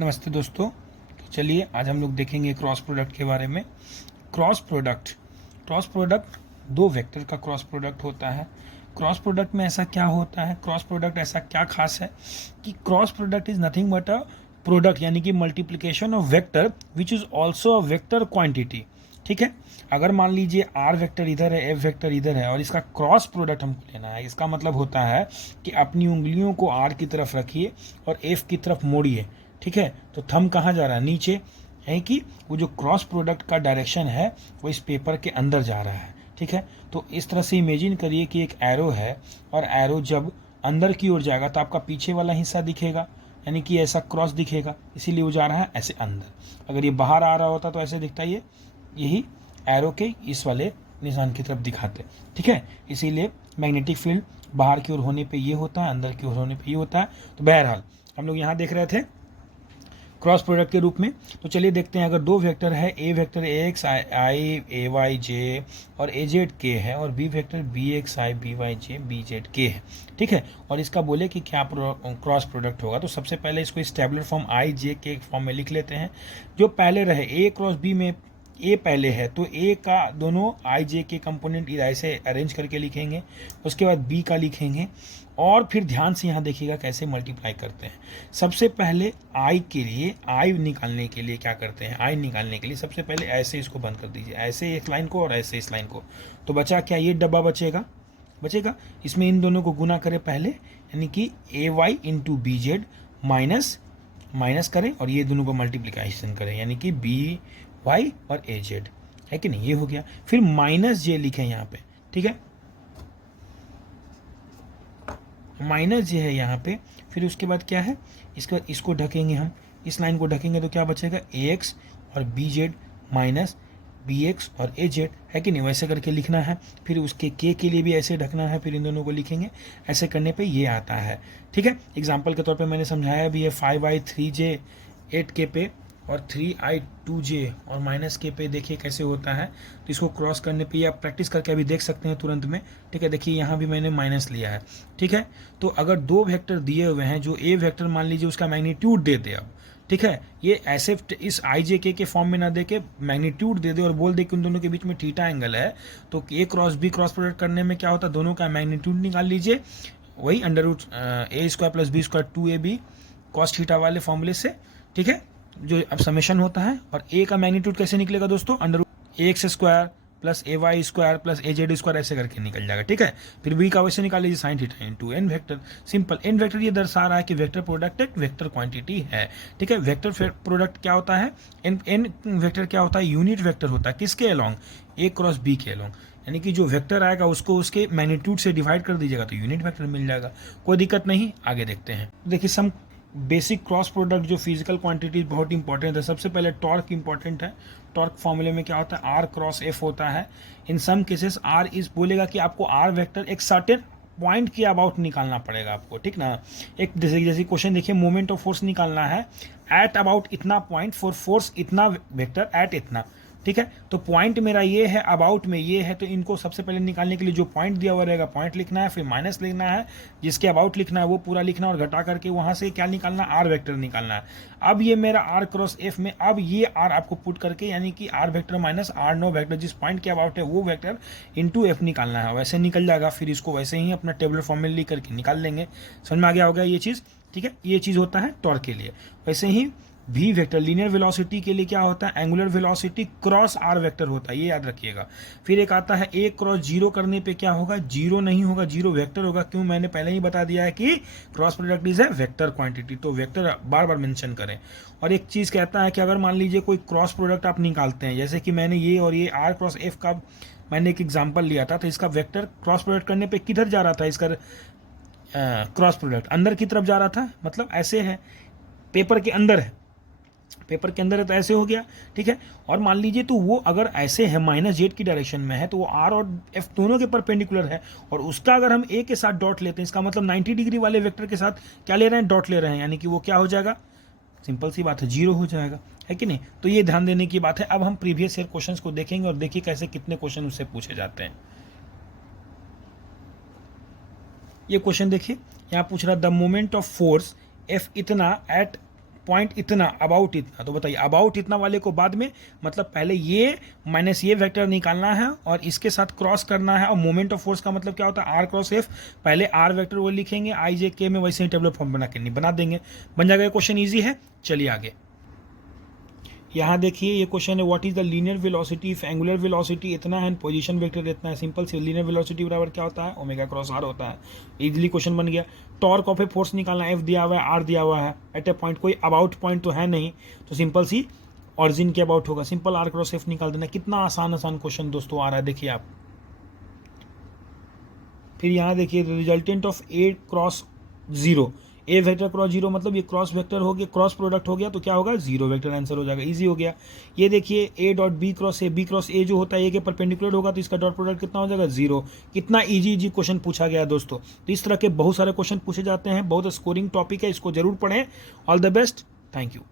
नमस्ते दोस्तों। तो चलिए आज हम लोग देखेंगे क्रॉस प्रोडक्ट के बारे में। क्रॉस प्रोडक्ट दो वेक्टर का क्रॉस प्रोडक्ट होता है। क्रॉस प्रोडक्ट में ऐसा क्या होता है, क्रॉस प्रोडक्ट ऐसा क्या खास है कि cross product is nothing but a product, यानी कि multiplication of vector which is also a vector quantity. ठीक है, अगर मान लीजिए आर वेक्टर इधर है, एफ वेक्टर इधर है और इसका क्रॉस प्रोडक्ट हमको लेना है, इसका मतलब होता है कि अपनी उंगलियों को आर की तरफ रखिए और एफ की तरफ मोड़िए। ठीक है, तो थंब कहाँ जा रहा है, नीचे, है कि वो जो क्रॉस प्रोडक्ट का डायरेक्शन है वो इस पेपर के अंदर जा रहा है। ठीक है, तो इस तरह से इमेजिन करिए कि एक एरो है और एरो जब अंदर की ओर जाएगा तो आपका पीछे वाला हिस्सा दिखेगा, यानी कि ऐसा क्रॉस दिखेगा, इसीलिए वो जा रहा है ऐसे अंदर। अगर ये बाहर आ रहा होता तो ऐसे दिखता, ये यही एरो के इस वाले निशान की तरफ दिखाते। ठीक है, इसीलिए मैग्नेटिक फील्ड बाहर की ओर होने पे ये होता है, अंदर की ओर होने पे ये होता है। तो बहरहाल हम लोग यहाँ देख रहे थे क्रॉस प्रोडक्ट के रूप में। तो चलिए देखते हैं, अगर दो वेक्टर है, A vector A X I A Y J और ए जेड के है और B vector B X I B Y J B Z K है। ठीक है, और इसका बोले कि क्या क्रॉस प्रोडक्ट होगा, तो सबसे पहले इसको इस टेबुलर फॉर्म आई जे के फॉर्म में लिख लेते हैं। जो पहले रहे ए क्रॉस बी में ए पहले है तो ए का दोनों आई जे के कंपोनेंट ऐसे अरेंज करके लिखेंगे, उसके बाद बी का लिखेंगे और फिर ध्यान से यहाँ देखिएगा कैसे मल्टीप्लाई करते हैं। सबसे पहले आई के लिए, आई निकालने के लिए क्या करते हैं, आई निकालने के लिए सबसे पहले ऐसे इसको बंद कर दीजिए, ऐसे इस लाइन को और ऐसे इस लाइन को। तो बचा क्या, ये डब्बा बचेगा। इसमें इन दोनों को गुना करें पहले, यानी कि A Y into B Z minus करें और ये दोनों को मल्टीप्लिकेशन करें, यानी कि बी वाई और ए जेड, है कि नहीं, ये हो गया। फिर माइनस जे लिखें यहाँ पे। ठीक है, माइनस जे है यहाँ पे। फिर उसके बाद क्या है, इसको ढकेंगे हम, इस लाइन को ढकेंगे तो क्या बचेगा, ए एक्स और B Z minus B X और ए जेड, है कि नहीं, वैसे करके लिखना है। फिर उसके के लिए भी ऐसे ढकना है, फिर इन दोनों को लिखेंगे। ऐसे करने पे ये आता है। ठीक है, एग्जाम्पल के तौर पे मैंने समझाया भी है, 5i3j 8k पे और 3i2j और माइनस के पे देखिए कैसे होता है। तो इसको क्रॉस करने पे आप प्रैक्टिस करके अभी देख सकते हैं तुरंत में। ठीक है, देखिए यहाँ भी मैंने माइनस लिया है। ठीक है, तो अगर दो वेक्टर दिए हुए हैं, जो ए वेक्टर मान लीजिए उसका मैग्नीट्यूड दे दे अब, ठीक है, ये ऐसे इस आई जे के फॉर्म में ना दे के मैग्नीट्यूड दे दे और बोल दे कि उन दोनों के बीच में थीटा एंगल है, तो ए क्रॉस बी क्रॉस प्रोडक्ट करने में क्या होता है, दोनों का मैग्नीट्यूड निकाल लीजिए, वही under root A square plus B square 2ab cos theta वाले फॉर्मूले से। ठीक है, जो अब समेशन होता है, और ए का मैग्नीट्यूड कैसे निकलेगा दोस्तों, अंडर रूट ए एक्स स्क्वायर प्लस ए वाई स्क्वायर प्लस ए जेड स्क्वायर ऐसे करके निकल जाएगा। ठीक है, फिर बी का वैसे निकाल लीजिए sine theta into n vector. Simple, n vector ये दर्शा रहा है कि वेक्टर प्रोडक्ट एक वेक्टर क्वांटिटी है। ठीक है, वेक्टर प्रोडक्ट क्या होता है, एन वेक्टर क्या होता है, यूनिट वेक्टर होता है, किसके अलोंग, ए क्रॉस बी के अलोंग, यानी कि जो वेक्टर आएगा उसको उसके मैग्नीट्यूड से डिवाइड कर दीजिएगा तो यूनिट वेक्टर मिल जाएगा। कोई दिक्कत नहीं, आगे देखते हैं। देखिए सम बेसिक क्रॉस प्रोडक्ट जो फिजिकल क्वांटिटीज बहुत इंपॉर्टेंट है। सबसे पहले टॉर्क इंपॉर्टेंट है। टॉर्क फॉर्मूले में क्या होता है, आर क्रॉस एफ होता है। इन सम केसेस आर इज बोलेगा कि आपको आर वेक्टर एक सर्टेन पॉइंट के अबाउट निकालना पड़ेगा आपको। ठीक ना, एक जैसे क्वेश्चन देखिए, मोमेंट ऑफ फोर्स निकालना है एट अबाउट इतना पॉइंट फॉर फोर्स इतना वेक्टर एट इतना। ठीक है, तो पॉइंट मेरा ये है, अबाउट में ये है, तो इनको सबसे पहले निकालने के लिए जो पॉइंट दिया हुआ रहेगा पॉइंट लिखना है, फिर माइनस लिखना है, जिसके अबाउट लिखना है वो पूरा लिखना और घटा करके वहां से क्या निकालना, आर वेक्टर निकालना है। अब ये मेरा आर क्रॉस एफ में, अब ये आर आपको पुट करके, यानी कि R vector minus R naught vector, जिस पॉइंट के अबाउट है वो वेक्टर इंटू एफ निकालना है, वैसे निकल जाएगा। फिर इसको वैसे ही अपना टेबलर फॉर्म में लिख करके निकाल लेंगे। समझ में आ गया होगा ये चीज़। ठीक है, ये चीज़ होता है टॉर्क के लिए। वैसे ही भी वेक्टर लीनियर वेलोसिटी के लिए क्या होता है, angular velocity cross R vector होता है, ये याद रखिएगा। फिर एक आता है ए क्रॉस जीरो करने पे क्या होगा, जीरो नहीं होगा, जीरो वेक्टर होगा। क्यों, मैंने पहले ही बता दिया है कि क्रॉस प्रोडक्ट इज है वेक्टर क्वांटिटी, तो वेक्टर बार बार मेंशन करें। और एक चीज कहता है कि अगर मान लीजिए कोई क्रॉस प्रोडक्ट आप निकालते हैं, जैसे कि मैंने ये और ये आर क्रॉस एफ का मैंने एक एग्जाम्पल लिया था, तो इसका वेक्टर क्रॉस प्रोडक्ट करने पे किधर जा रहा था, इसका क्रॉस प्रोडक्ट अंदर की तरफ जा रहा था, मतलब ऐसे है, पेपर के अंदर है, पेपर के अंदर है तो ऐसे हो गया। ठीक है, और मान लीजिए तो वो अगर ऐसे है माइनस जेड की डायरेक्शन में है, तो वो आर और एफ दोनों के परपेंडिकुलर है, और उसका अगर हम ए के साथ डॉट लेते हैं, इसका मतलब 90 डिग्री वाले वेक्टर के साथ क्या ले रहे हैं, डॉट ले रहे हैं, यानी कि वो क्या हो जाएगा, सिंपल सी बात है, जीरो हो जाएगा, है कि नहीं। तो ये ध्यान देने की बात है। अब हम प्रीवियस ईयर क्वेश्चंस को देखेंगे और देखिए कैसे कितने क्वेश्चन उससे पूछे जाते हैं। ये क्वेश्चन देखिए, यहाँ पूछ रहा the moment of force F इतना एट पॉइंट इतना, अबाउट इतना। तो बताइए अबाउट इतना वाले को बाद में, मतलब पहले ये माइनस ये वेक्टर निकालना है और इसके साथ क्रॉस करना है। और मोमेंट ऑफ फोर्स का मतलब क्या होता है, आर क्रॉस एफ। पहले आर वेक्टर वो लिखेंगे, आई जे के में वैसे ही टेबलर फॉर्म बना देंगे, बन जाएगा। क्वेश्चन ईजी है। चलिए आगे यहाँ देखिए ये क्वेश्चन है, what is the linear velocity if angular velocity इतना है, पोजीशन वेक्टर इतना है। सिंपल सी, लीनियर वेलोसिटी बराबर क्या होता है, ओमेगा क्रॉस आर होता है। इजीली क्वेश्चन बन गया। टॉर्क ऑफ ए फोर्स निकालना, एफ दिया हुआ है, आर दिया हुआ है, एट ए पॉइंट, कोई अबाउट पॉइंट तो है नहीं, तो सिंपल सी ऑरिजिन के अबाउट होगा, सिंपल आर क्रॉस एफ निकाल देना। कितना आसान क्वेश्चन दोस्तों आ रहा है, देखिए आप। फिर यहाँ देखिए resultant of A cross zero, A vector cross zero मतलब ये क्रॉस वेक्टर हो गया, क्रॉस प्रोडक्ट हो गया, तो क्या होगा, जीरो वेक्टर आंसर हो जाएगा, इजी हो गया। ये देखिए A dot B cross A, B cross A जो होता है ए के परपेंडिकुलर होगा, तो इसका डॉट प्रोडक्ट कितना हो जाएगा, जीरो। कितना इजी क्वेश्चन पूछा गया दोस्तों। तो इस तरह के बहुत सारे क्वेश्चन पूछे जाते हैं, बहुत स्कोरिंग टॉपिक है, इसको जरूर पढ़ें। All the best, thank you.